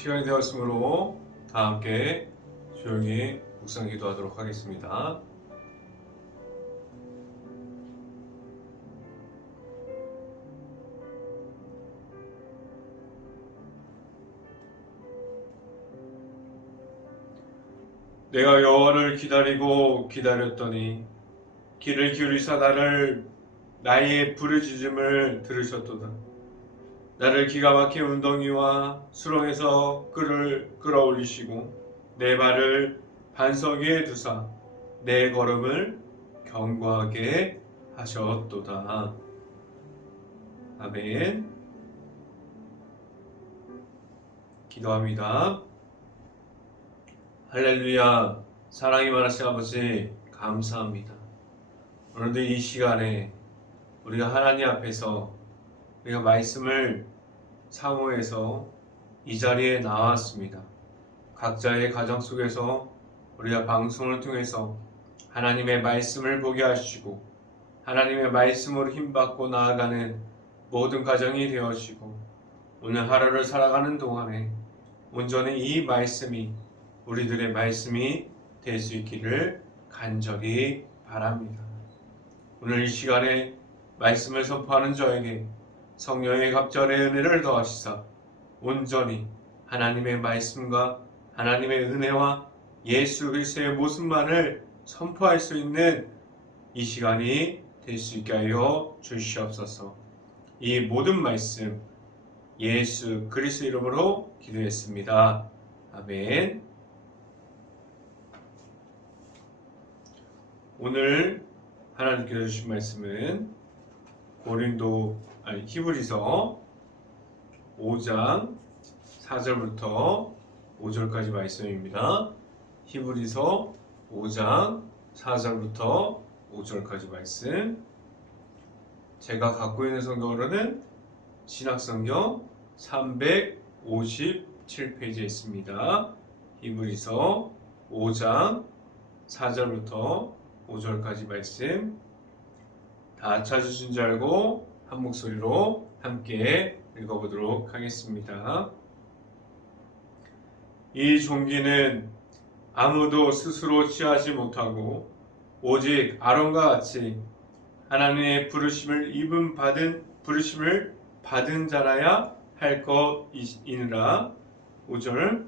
시간이 되었으므로 다 함께 조용히 묵상 기도하도록 하겠습니다. 내가 여호와를 기다리고 기다렸더니 귀를 기울이사 나의 부르짖음을 들으셨도다. 나를 기가 막힌 운동이와 수렁에서 끌어올리시고 내 발을 반석 위에 두사 내 걸음을 견고하게 하셨도다. 아멘. 기도합니다. 할렐루야. 사랑이 많으신 아버지 감사합니다. 오늘도 이 시간에 우리가 하나님 앞에서 우리가 말씀을 사모해서 이 자리에 나왔습니다. 각자의 가정 속에서 우리가 방송을 통해서 하나님의 말씀을 보게 하시고 하나님의 말씀으로 힘받고 나아가는 모든 가정이 되어지고 오늘 하루를 살아가는 동안에 온전히 이 말씀이 우리들의 말씀이 될 수 있기를 간절히 바랍니다. 오늘 이 시간에 말씀을 선포하는 저에게 성령의 갑절의 은혜를 더하시사 온전히 하나님의 말씀과 하나님의 은혜와 예수 그리스도의 모습만을 선포할 수 있는 이 시간이 될 수 있게 하여 주시옵소서. 이 모든 말씀 예수 그리스도 이름으로 기도했습니다. 아멘. 오늘 하나님께서 주신 말씀은 히브리서 5장 4절부터 5절까지 말씀입니다. 히브리서 5장 4절부터 5절까지 말씀. 제가 갖고 있는 성경으로는 신약성경 357페이지에 있습니다. 히브리서 5장 4절부터 5절까지 말씀 다 찾으신 줄 알고 한 목소리로 함께 읽어보도록 하겠습니다. 이 종기는 아무도 스스로 취하지 못하고 오직 아론과 같이 하나님의 부르심을 받은 자라야 할 것이니라. 5절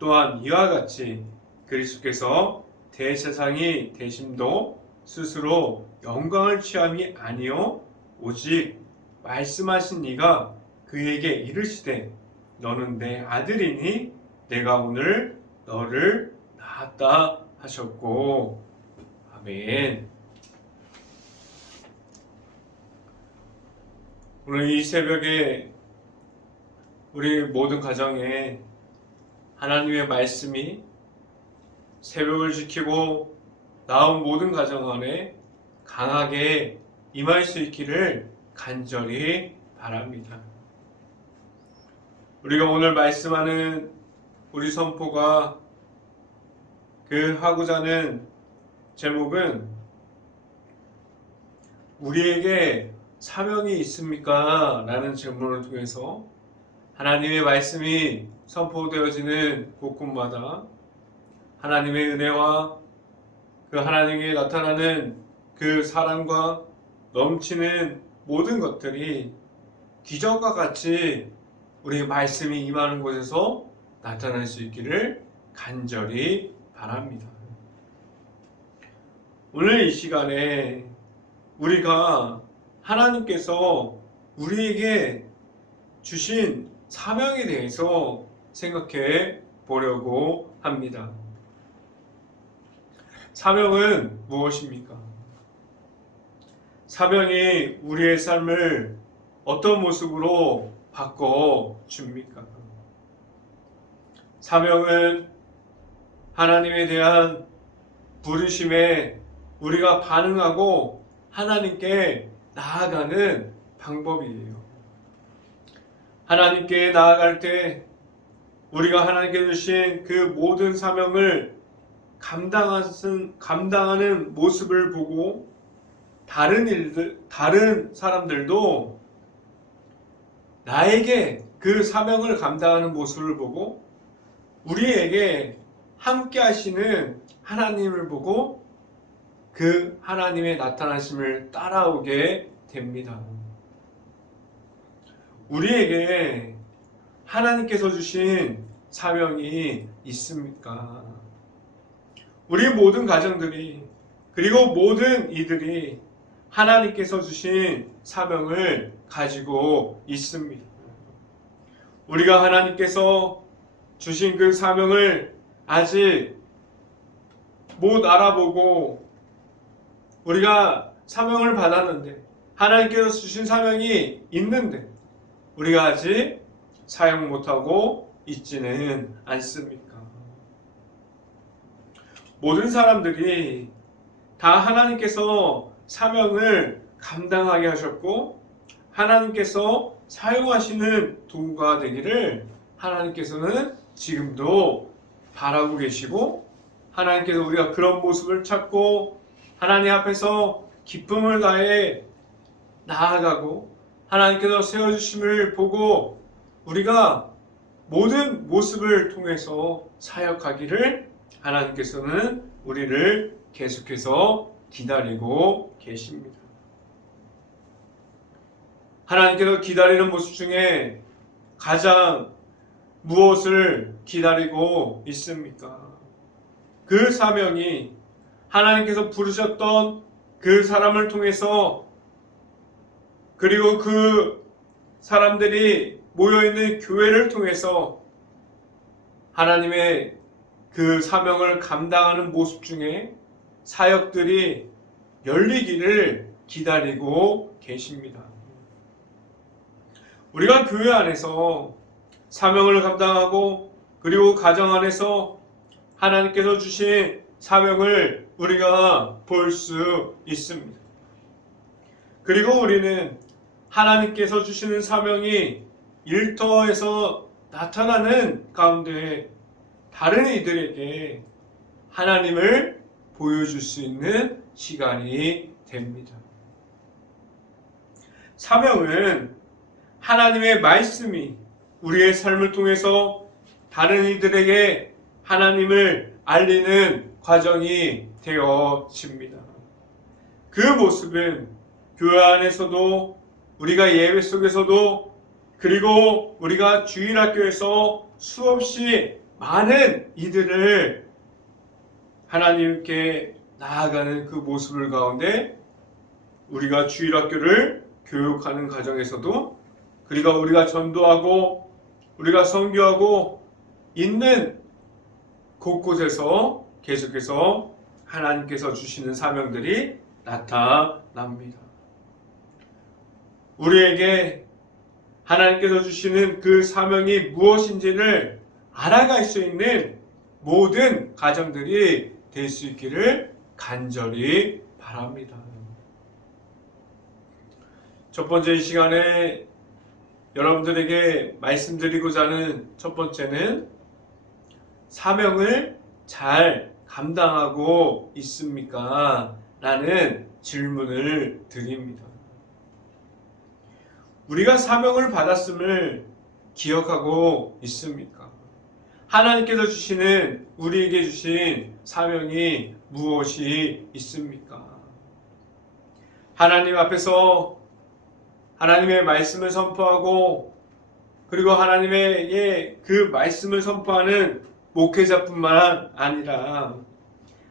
또한 이와 같이 그리스도께서 대제사장이 되심도 스스로 영광을 취함이 아니요 오직 말씀하신 이가 그에게 이르시되 너는 내 아들이니 내가 오늘 너를 낳았다 하셨고. 아멘. 오늘 이 새벽에 우리 모든 가정에 하나님의 말씀이 새벽을 지키고 나온 모든 가정 안에 강하게 임할 수 있기를 간절히 바랍니다. 우리가 오늘 말씀하는 우리 선포가 하고자 하는 제목은 우리에게 사명이 있습니까? 라는 질문을 통해서 하나님의 말씀이 선포되어지는 곳곳마다 하나님의 은혜와 하나님께 나타나는 사랑과 넘치는 모든 것들이 기적과 같이 우리의 말씀이 임하는 곳에서 나타날 수 있기를 간절히 바랍니다. 오늘 이 시간에 우리가 하나님께서 우리에게 주신 사명에 대해서 생각해 보려고 합니다. 사명은 무엇입니까? 사명이 우리의 삶을 어떤 모습으로 바꿔줍니까? 사명은 하나님에 대한 부르심에 우리가 반응하고 하나님께 나아가는 방법이에요. 하나님께 나아갈 때 우리가 하나님께 주신 모든 사명을 감당하는 모습을 보고 다른 사람들도 나에게 사명을 감당하는 모습을 보고 우리에게 함께 하시는 하나님을 보고 그 하나님의 나타나심을 따라오게 됩니다. 우리에게 하나님께서 주신 사명이 있습니까? 우리 모든 가정들이, 그리고 모든 이들이 하나님께서 주신 사명을 가지고 있습니다. 우리가 하나님께서 주신 그 사명을 아직 못 알아보고 우리가 사명을 받았는데, 하나님께서 주신 사명이 있는데 우리가 아직 사용 못하고 있지는 않습니까? 모든 사람들이 다 하나님께서 사명을 감당하게 하셨고 하나님께서 사용하시는 도구가 되기를 하나님께서는 지금도 바라고 계시고, 하나님께서 우리가 그런 모습을 찾고 하나님 앞에서 기쁨을 다해 나아가고 하나님께서 세워주심을 보고 우리가 모든 모습을 통해서 사역하기를 하나님께서는 우리를 계속해서 기다리고 계십니다. 하나님께서 기다리는 모습 중에 가장 무엇을 기다리고 있습니까? 그 사명이 하나님께서 부르셨던 그 사람을 통해서, 그리고 그 사람들이 모여있는 교회를 통해서 하나님의 그 사명을 감당하는 모습 중에 사역들이 열리기를 기다리고 계십니다. 우리가 교회 안에서 사명을 감당하고 그리고 가정 안에서 하나님께서 주신 사명을 우리가 볼 수 있습니다. 그리고 우리는 하나님께서 주시는 사명이 일터에서 나타나는 가운데 다른 이들에게 하나님을 보여줄 수 있는 시간이 됩니다. 사명은 하나님의 말씀이 우리의 삶을 통해서 다른 이들에게 하나님을 알리는 과정이 되어집니다. 그 모습은 교회 안에서도, 우리가 예배 속에서도, 그리고 우리가 주일학교에서 수없이 많은 이들을 하나님께 나아가는 그 모습을 가운데, 우리가 주일학교를 교육하는 과정에서도, 그리고 우리가 전도하고 우리가 선교하고 있는 곳곳에서 계속해서 하나님께서 주시는 사명들이 나타납니다. 우리에게 하나님께서 주시는 그 사명이 무엇인지를 알아갈 수 있는 모든 가정들이 될 수 있기를 간절히 바랍니다. 첫 번째 이 시간에 여러분들에게 말씀드리고자 하는 첫 번째는 사명을 잘 감당하고 있습니까? 라는 질문을 드립니다. 우리가 사명을 받았음을 기억하고 있습니까? 하나님께서 주시는, 우리에게 주신 사명이 무엇이 있습니까? 하나님 앞에서 하나님의 말씀을 선포하고 그리고 하나님의 그 말씀을 선포하는 목회자뿐만 아니라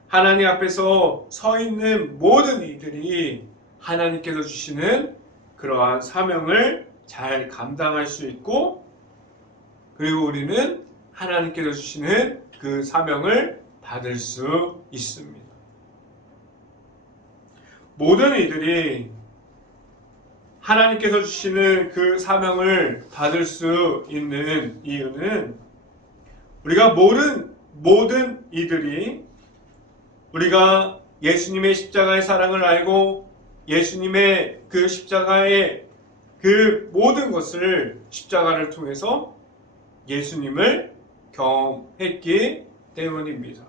하나님 앞에서 서 있는 모든 이들이 하나님께서 주시는 그러한 사명을 잘 감당할 수 있고, 그리고 우리는 하나님께서 주시는 그 사명을 받을 수 있습니다. 모든 이들이 하나님께서 주시는 그 사명을 받을 수 있는 이유는, 우리가 모든 이들이 우리가 예수님의 십자가의 사랑을 알고 예수님의 그 십자가의 그 모든 것을 십자가를 통해서 예수님을 경험했기 때문입니다.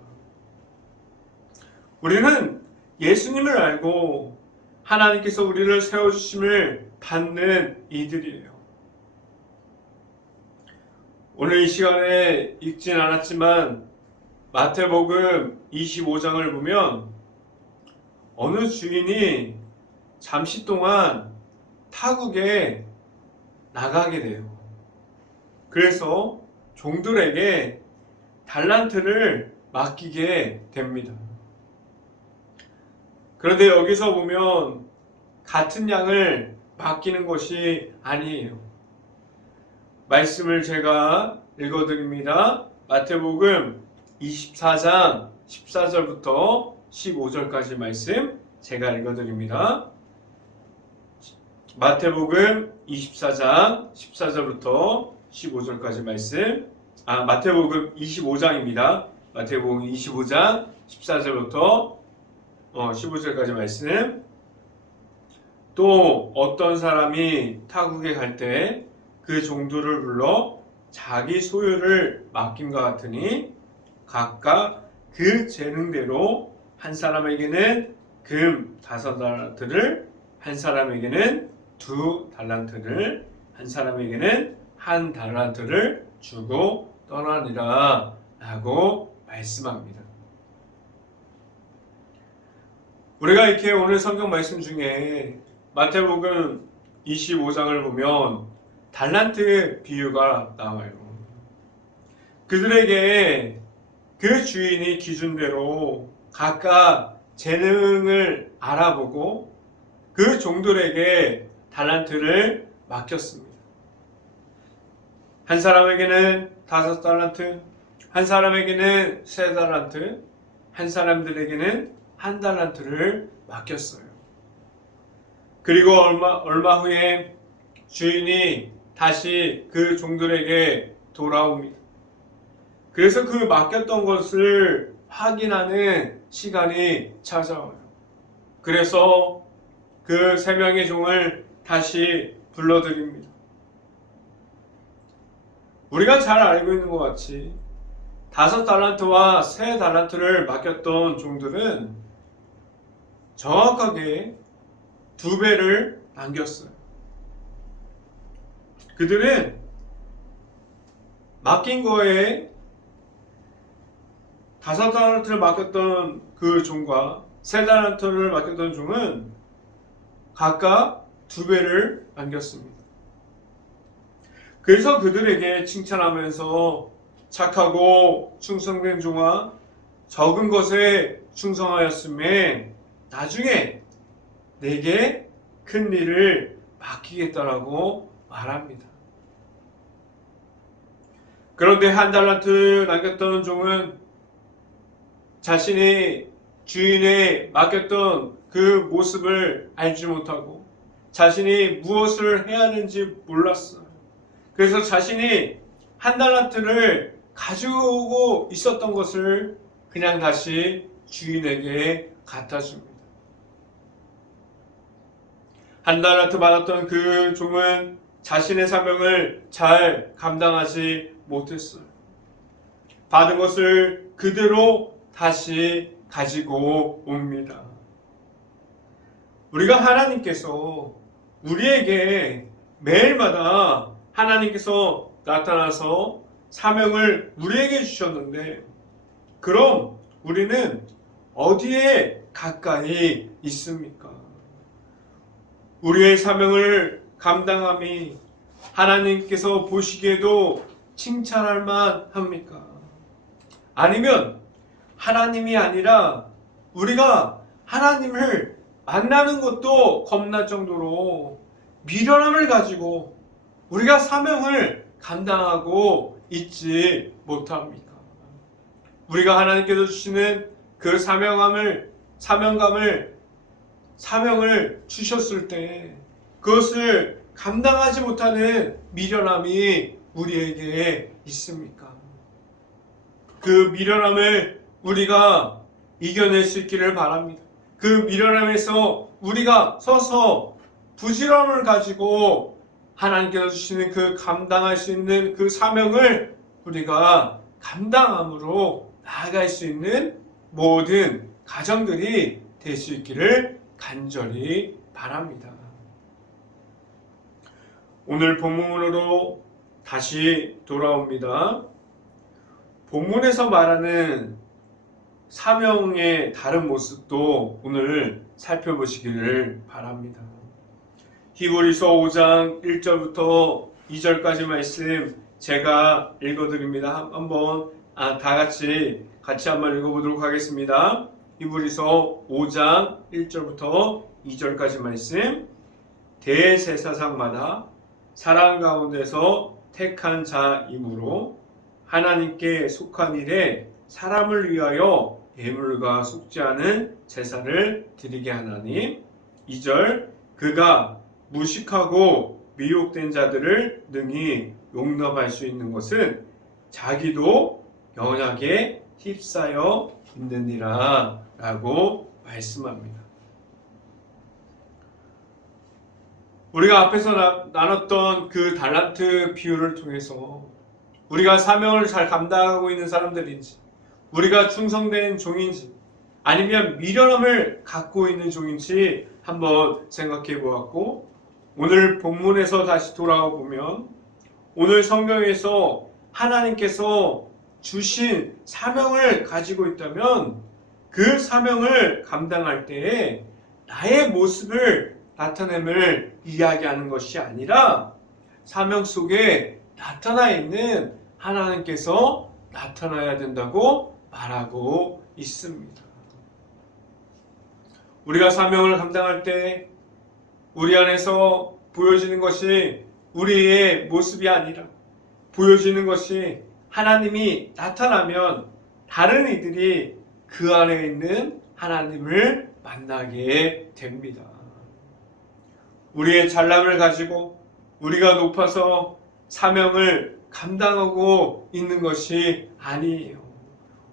우리는 예수님을 알고 하나님께서 우리를 세워주심을 받는 이들이에요. 오늘 이 시간에 읽진 않았지만 마태복음 25장을 보면 어느 주인이 잠시 동안 타국에 나가게 돼요. 그래서 종들에게 달란트를 맡기게 됩니다. 그런데 여기서 보면 같은 양을 맡기는 것이 아니에요. 말씀을 제가 읽어드립니다. 마태복음 24장 14절부터 15절까지 말씀 제가 읽어드립니다. 마태복음 24장 14절부터 15절까지 말씀, 마태복음 25장입니다. 마태복음 25장 14절부터 15절까지 말씀. 또 어떤 사람이 타국에 갈 때 그 종들을 불러 자기 소유를 맡김과 같으니 각각 그 재능대로 한 사람에게는 금 5달란트를, 한 사람에게는 2달란트를, 한 사람에게는 1달란트를 주고 떠나니라 라고 말씀합니다. 우리가 이렇게 오늘 성경 말씀 중에 마태복음 25장을 보면 달란트 비유가 나와요. 그들에게 그 주인이 기준대로 각각 재능을 알아보고 그 종들에게 달란트를 맡겼습니다. 한 사람에게는 5달란트, 한 사람에게는 3달란트, 한 사람들에게는 1달란트를 맡겼어요. 그리고 얼마 후에 주인이 다시 그 종들에게 돌아옵니다. 그래서 그 맡겼던 것을 확인하는 시간이 찾아와요. 그래서 그 3명의 종을 다시 불러드립니다. 우리가 잘 알고 있는 것 같이 5달란트와 3달란트를 맡겼던 종들은 정확하게 2배를 남겼어요. 그들은 맡긴 거에 5달란트를 맡겼던 그 종과 3달란트를 맡겼던 종은 각각 2배를 남겼습니다. 그래서 그들에게 칭찬하면서 착하고 충성된 종아, 적은 것에 충성하였음에 나중에 내게 큰 일을 맡기겠다라고 말합니다. 그런데 1달란트 남겼던 종은 자신이 주인에 맡겼던 그 모습을 알지 못하고 자신이 무엇을 해야 하는지 몰랐어요. 그래서 자신이 1달란트를 가지고 오고 있었던 것을 그냥 다시 주인에게 갖다 줍니다. 1달란트 받았던 그 종은 자신의 사명을 잘 감당하지 못했어요. 받은 것을 그대로 다시 가지고 옵니다. 우리가 하나님께서 우리에게 매일마다 하나님께서 나타나서 사명을 우리에게 주셨는데, 그럼 우리는 어디에 가까이 있습니까? 우리의 사명을 감당함이 하나님께서 보시기에도 칭찬할 만합니까? 아니면 하나님이 아니라 우리가 하나님을 만나는 것도 겁날 정도로 미련함을 가지고 우리가 사명을 감당하고 있지 못합니까? 우리가 하나님께서 주시는 그 사명을 주셨을 때 그것을 감당하지 못하는 미련함이 우리에게 있습니까? 그 미련함을 우리가 이겨낼 수 있기를 바랍니다. 그 미련함에서 우리가 서서 부지런함을 가지고 하나님께서 주시는 그 감당할 수 있는 그 사명을 우리가 감당함으로 나아갈 수 있는 모든 가정들이 될 수 있기를 간절히 바랍니다. 오늘 본문으로 다시 돌아옵니다. 본문에서 말하는 사명의 다른 모습도 오늘 살펴보시기를 바랍니다. 히브리서 5장 1절부터 2절까지 말씀 제가 읽어드립니다. 한번 다 같이 한번 읽어보도록 하겠습니다. 히브리서 5장 1절부터 2절까지 말씀. 대제사장마다 사람 가운데서 택한 자이므로 하나님께 속한 일에 사람을 위하여 예물과 속죄하는 제사를 드리게 하나니. 2절 그가 무식하고 미혹된 자들을 능히 용납할 수 있는 것은 자기도 연약에 휩싸여 있느니라 라고 말씀합니다. 우리가 앞에서 나눴던 그 달란트 비유를 통해서 우리가 사명을 잘 감당하고 있는 사람들인지, 우리가 충성된 종인지, 아니면 미련함을 갖고 있는 종인지 한번 생각해 보았고, 오늘 본문에서 다시 돌아와 보면 오늘 성경에서 하나님께서 주신 사명을 가지고 있다면 그 사명을 감당할 때에 나의 모습을 나타냄을 이야기하는 것이 아니라 사명 속에 나타나 있는 하나님께서 나타나야 된다고 말하고 있습니다. 우리가 사명을 감당할 때 우리 안에서 보여지는 것이 우리의 모습이 아니라 보여지는 것이 하나님이 나타나면 다른 이들이 그 안에 있는 하나님을 만나게 됩니다. 우리의 잘남을 가지고 우리가 높아서 사명을 감당하고 있는 것이 아니에요.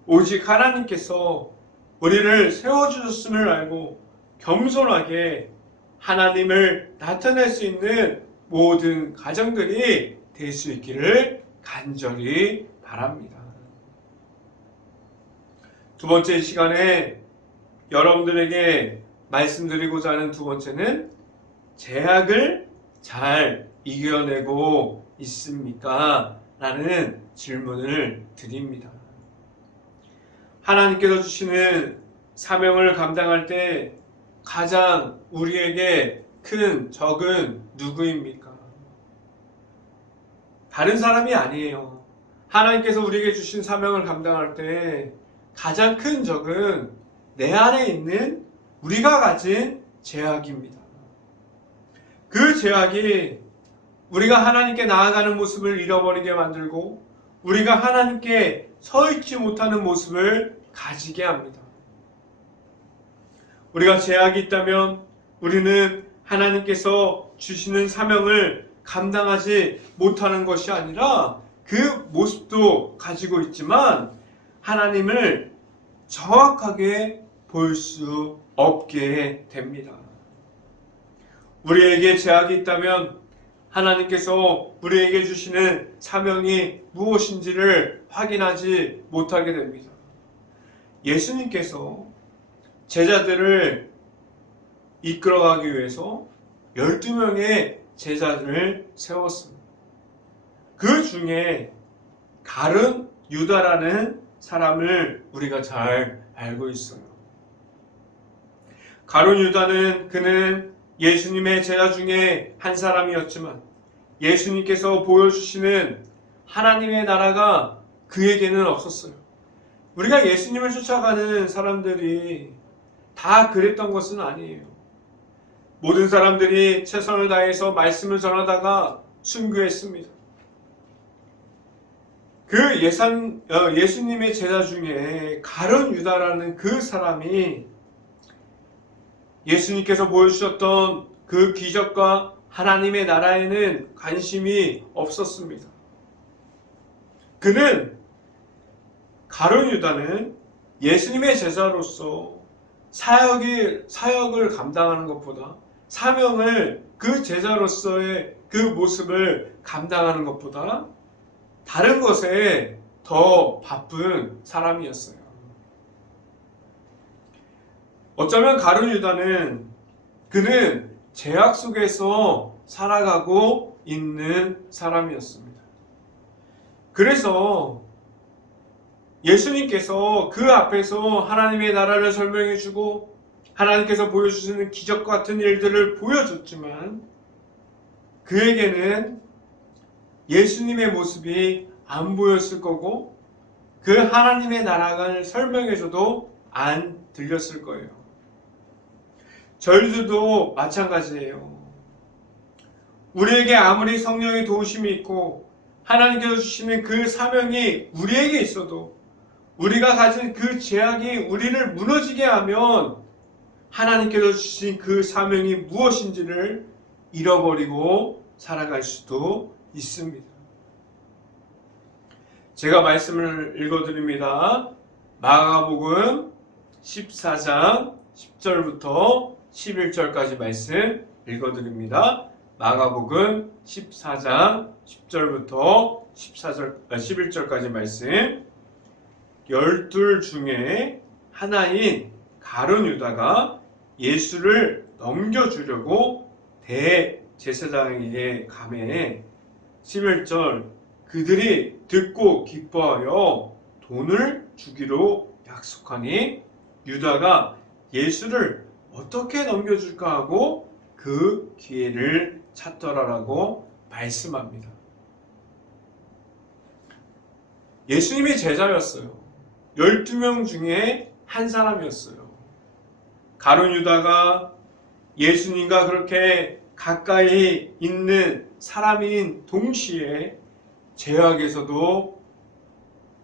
오직 하나님께서 우리를 세워주셨음을 알고 겸손하게 하나님을 나타낼 수 있는 모든 가정들이 될 수 있기를 간절히 바랍니다. 두 번째 시간에 여러분들에게 말씀드리고자 하는 두 번째는 제약을 잘 이겨내고 있습니까? 라는 질문을 드립니다. 하나님께서 주시는 사명을 감당할 때 가장 우리에게 큰 적은 누구입니까? 다른 사람이 아니에요. 하나님께서 우리에게 주신 사명을 감당할 때 가장 큰 적은 내 안에 있는 우리가 가진 죄악입니다. 그 죄악이 우리가 하나님께 나아가는 모습을 잃어버리게 만들고 우리가 하나님께 서 있지 못하는 모습을 가지게 합니다. 우리가 죄악이 있다면 우리는 하나님께서 주시는 사명을 감당하지 못하는 것이 아니라 그 모습도 가지고 있지만 하나님을 정확하게 볼 수 없게 됩니다. 우리에게 죄악이 있다면 하나님께서 우리에게 주시는 사명이 무엇인지를 확인하지 못하게 됩니다. 예수님께서 제자들을 이끌어가기 위해서 12명의 제자들을 세웠습니다. 그 중에 가룟 유다라는 사람을 우리가 잘 알고 있어요. 가룟 유다는 그는 예수님의 제자 중에 한 사람이었지만 예수님께서 보여주시는 하나님의 나라가 그에게는 없었어요. 우리가 예수님을 쫓아가는 사람들이 다 그랬던 것은 아니에요. 모든 사람들이 최선을 다해서 말씀을 전하다가 순교했습니다. 그 예수님의 제자 중에 가룟 유다라는 그 사람이 예수님께서 보여주셨던 그 기적과 하나님의 나라에는 관심이 없었습니다. 가룟 유다는 예수님의 제자로서 사역을 감당하는 것보다 사명을 그 제자로서의 그 모습을 감당하는 것보다 다른 것에 더 바쁜 사람이었어요. 어쩌면 가룟 유다는 그는 죄악 속에서 살아가고 있는 사람이었습니다. 그래서 예수님께서 그 앞에서 하나님의 나라를 설명해 주고 하나님께서 보여주시는 기적 같은 일들을 보여줬지만 그에게는 예수님의 모습이 안 보였을 거고 그 하나님의 나라를 설명해줘도 안 들렸을 거예요. 저희들도 마찬가지예요. 우리에게 아무리 성령의 도우심이 있고 하나님께서 주시는 그 사명이 우리에게 있어도 우리가 가진 그 제약이 우리를 무너지게 하면 하나님께서 주신 그 사명이 무엇인지를 잃어버리고 살아갈 수도 있습니다. 제가 말씀을 읽어드립니다. 마가복음 14장 10절부터 11절까지 말씀 읽어드립니다. 마가복음 14장 10절부터 11절까지 말씀. 12 중에 하나인 가룟 유다가 예수를 넘겨주려고 대제사장에게 가매 11절 그들이 듣고 기뻐하여 돈을 주기로 약속하니 유다가 예수를 어떻게 넘겨줄까 하고 그 기회를 찾더라라고 말씀합니다. 예수님의 제자였어요. 12명 중에 한 사람이었어요. 가룟 유다가 예수님과 그렇게 가까이 있는 사람인 동시에 죄악에서도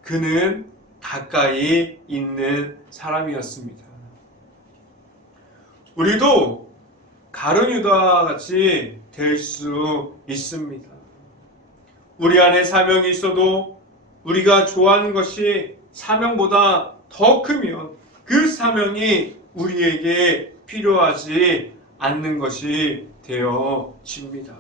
그는 가까이 있는 사람이었습니다. 우리도 가룟 유다와 같이 될 수 있습니다. 우리 안에 사명이 있어도 우리가 좋아하는 것이 사명보다 더 크면 그 사명이 우리에게 필요하지 않는 것이 되어집니다.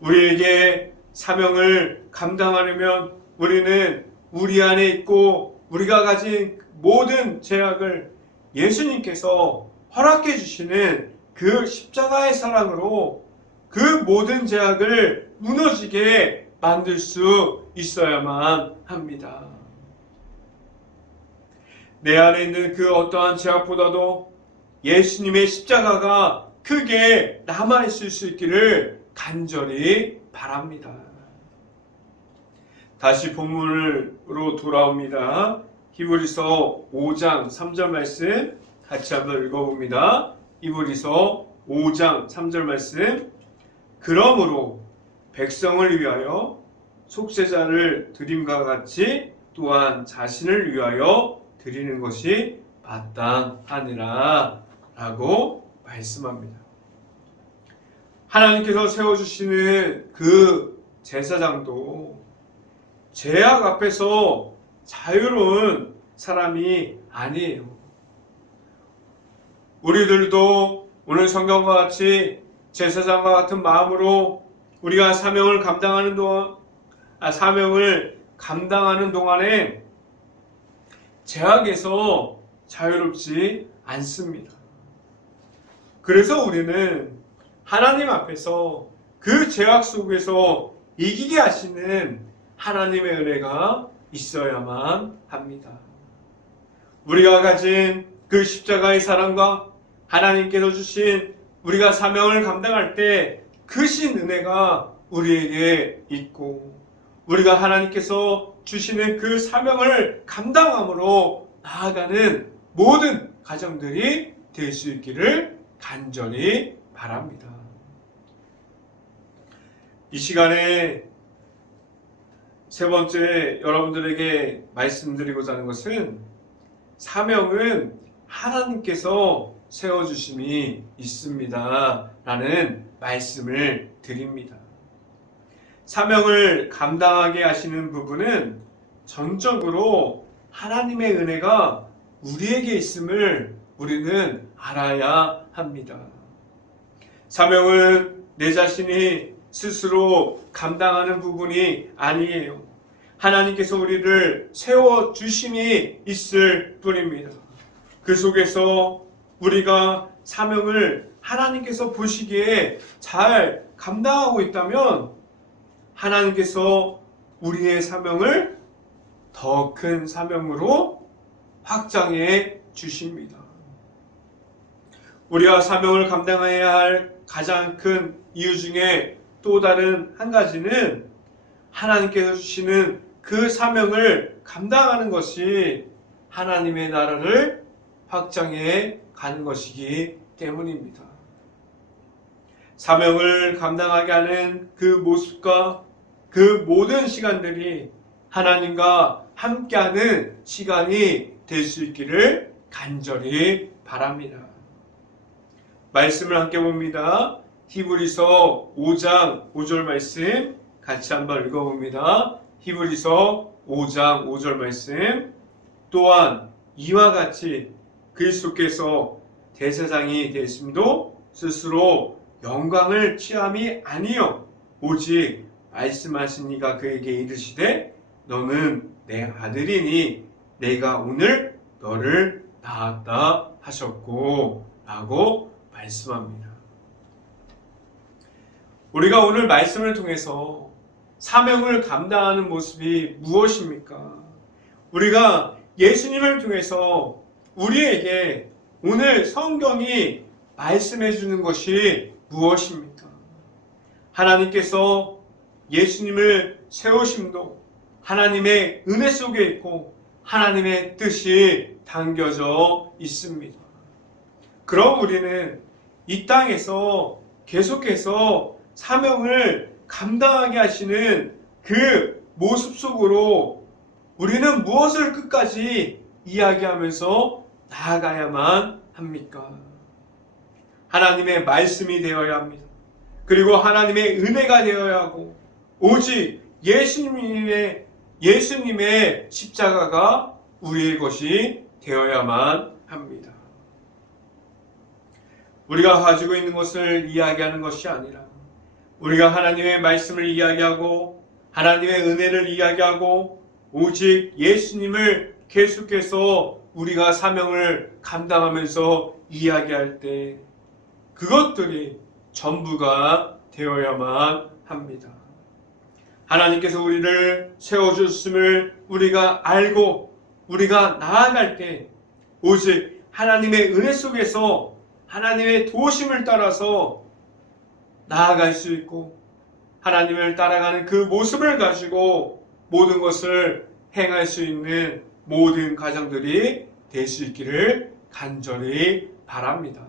우리에게 사명을 감당하려면 우리는 우리 안에 있고 우리가 가진 모든 제약을 예수님께서 허락해 주시는 그 십자가의 사랑으로 그 모든 제약을 무너지게 만들 수 있어야만 합니다. 내 안에 있는 그 어떠한 제약보다도 예수님의 십자가가 크게 남아있을 수 있기를 간절히 바랍니다. 다시 본문으로 돌아옵니다. 히브리서 5장 3절 말씀 같이 한번 읽어봅니다. 히브리서 5장 3절 말씀. 그러므로 백성을 위하여 속죄자를 드림과 같이 또한 자신을 위하여 드리는 것이 마땅하니라 라고 말씀합니다. 하나님께서 세워주시는 그 제사장도 죄악 앞에서 자유로운 사람이 아니에요. 우리들도 오늘 성경과 같이 제사장과 같은 마음으로 우리가 사명을 감당하는 동안에 죄악에서 자유롭지 않습니다. 그래서 우리는 하나님 앞에서 그 죄악 속에서 이기게 하시는 하나님의 은혜가 있어야만 합니다. 우리가 가진 그 십자가의 사랑과 하나님께서 주신 우리가 사명을 감당할 때 크신 은혜가 우리에게 있고 우리가 하나님께서 주시는 그 사명을 감당함으로 나아가는 모든 가정들이 될 수 있기를 간절히 바랍니다. 이 시간에 세 번째 여러분들에게 말씀드리고자 하는 것은 사명은 하나님께서 세워주심이 있습니다 라는 말씀을 드립니다. 사명을 감당하게 하시는 부분은 전적으로 하나님의 은혜가 우리에게 있음을 우리는 알아야 합니다. 사명은 내 자신이 스스로 감당하는 부분이 아니에요. 하나님께서 우리를 세워주심이 있을 뿐입니다. 그 속에서 우리가 사명을 하나님께서 보시기에 잘 감당하고 있다면 하나님께서 우리의 사명을 더 큰 사명으로 확장해 주십니다. 우리가 사명을 감당해야 할 가장 큰 이유 중에 또 다른 한 가지는 하나님께서 주시는 그 사명을 감당하는 것이 하나님의 나라를 확장해 가는 것이기 때문입니다. 사명을 감당하게 하는 그 모습과 그 모든 시간들이 하나님과 함께하는 시간이 될 수 있기를 간절히 바랍니다. 말씀을 함께 봅니다. 히브리서 5장 5절 말씀 같이 한번 읽어봅니다. 히브리서 5장 5절 말씀. 또한 이와 같이 그리스도께서 대제사장이 되심도 스스로 영광을 취함이 아니요 오직 말씀하신 이가 그에게 이르시되 너는 내 아들이니 내가 오늘 너를 낳았다 하셨고 라고 말씀합니다. 우리가 오늘 말씀을 통해서 사명을 감당하는 모습이 무엇입니까? 우리가 예수님을 통해서 우리에게 오늘 성경이 말씀해 주는 것이 무엇입니까? 하나님께서 예수님을 세우심도 하나님의 은혜 속에 있고 하나님의 뜻이 담겨져 있습니다. 그럼 우리는 이 땅에서 계속해서 사명을 감당하게 하시는 그 모습 속으로 우리는 무엇을 끝까지 이야기하면서 나아가야만 합니까? 하나님의 말씀이 되어야 합니다. 그리고 하나님의 은혜가 되어야 하고 오직 예수님의 십자가가 우리의 것이 되어야만 합니다. 우리가 가지고 있는 것을 이야기하는 것이 아니라 우리가 하나님의 말씀을 이야기하고 하나님의 은혜를 이야기하고 오직 예수님을 계속해서 우리가 사명을 감당하면서 이야기할 때 그것들이 전부가 되어야만 합니다. 하나님께서 우리를 세워주셨음을 우리가 알고 우리가 나아갈 때 오직 하나님의 은혜 속에서 하나님의 도우심을 따라서 나아갈 수 있고 하나님을 따라가는 그 모습을 가지고 모든 것을 행할 수 있는 모든 가정들이 될 수 있기를 간절히 바랍니다.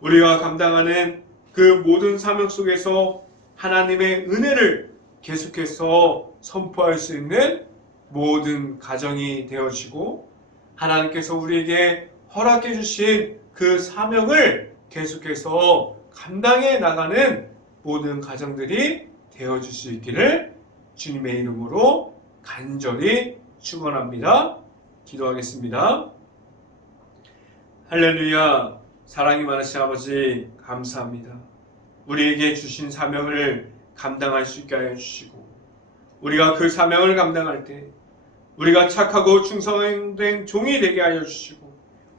우리가 감당하는 그 모든 사명 속에서 하나님의 은혜를 계속해서 선포할 수 있는 모든 가정이 되어지고 하나님께서 우리에게 허락해 주신 그 사명을 계속해서 감당해 나가는 모든 가정들이 되어질 수 있기를 주님의 이름으로 간절히 축원합니다. 기도하겠습니다. 할렐루야. 사랑이 많으신 아버지 감사합니다. 우리에게 주신 사명을 감당할 수 있게 하여 주시고 우리가 그 사명을 감당할 때 우리가 착하고 충성된 종이 되게 하여 주시고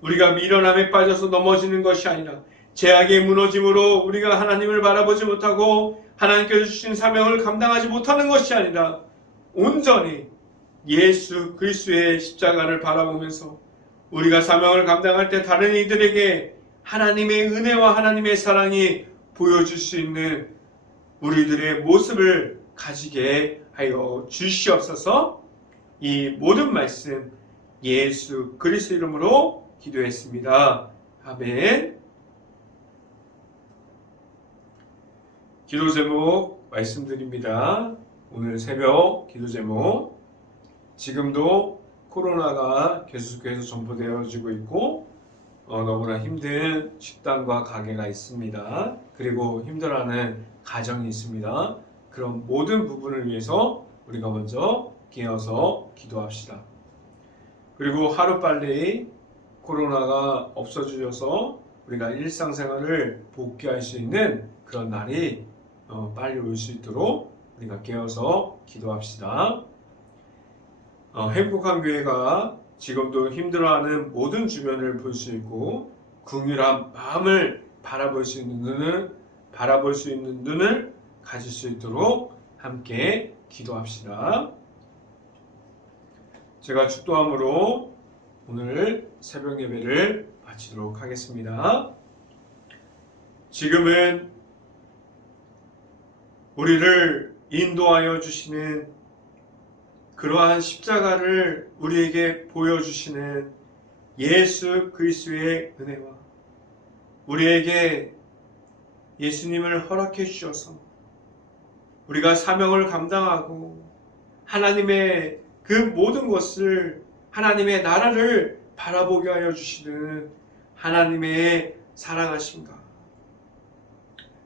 우리가 미련함에 빠져서 넘어지는 것이 아니라 죄악의 무너짐으로 우리가 하나님을 바라보지 못하고 하나님께서 주신 사명을 감당하지 못하는 것이 아니라 온전히 예수 그리스도의 십자가를 바라보면서 우리가 사명을 감당할 때 다른 이들에게 하나님의 은혜와 하나님의 사랑이 보여줄 수 있는 우리들의 모습을 가지게 하여 주시옵소서. 이 모든 말씀 예수 그리스도 이름으로 기도했습니다. 아멘. 기도 제목 말씀드립니다. 오늘 새벽 기도 제목 지금도 코로나가 계속해서 전파되어지고 있고 너무나 힘든 식당과 가게가 있습니다. 그리고 힘들어하는 가정이 있습니다. 그런 모든 부분을 위해서 우리가 먼저 깨어서 기도합시다. 그리고 하루빨리 코로나가 없어지셔서 우리가 일상생활을 복귀할 수 있는 그런 날이 빨리 올 수 있도록 우리가 깨어서 기도합시다. 행복한 교회가 지금도 힘들어하는 모든 주변을 볼 수 있고 긍휼한 마음을 바라볼 수 있는 눈을 가질 수 있도록 함께 기도합시다. 제가 축도함으로 오늘 새벽 예배를 마치도록 하겠습니다. 지금은 우리를 인도하여 주시는 그러한 십자가를 우리에게 보여주시는 예수 그리스도의 은혜와 우리에게 예수님을 허락해 주셔서 우리가 사명을 감당하고 하나님의 그 모든 것을 하나님의 나라를 바라보게 하여 주시는 하나님의 사랑하심과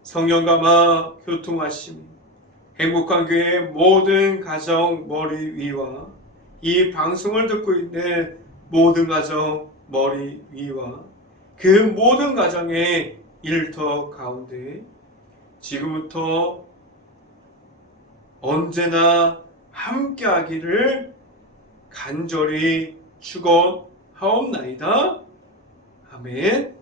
성령감화 교통하심이 행복한 교회의 모든 가정 머리 위와 이 방송을 듣고 있는 모든 가정 머리 위와 그 모든 가정의 일터 가운데 지금부터 언제나 함께하기를 간절히 축원하옵나이다. 아멘.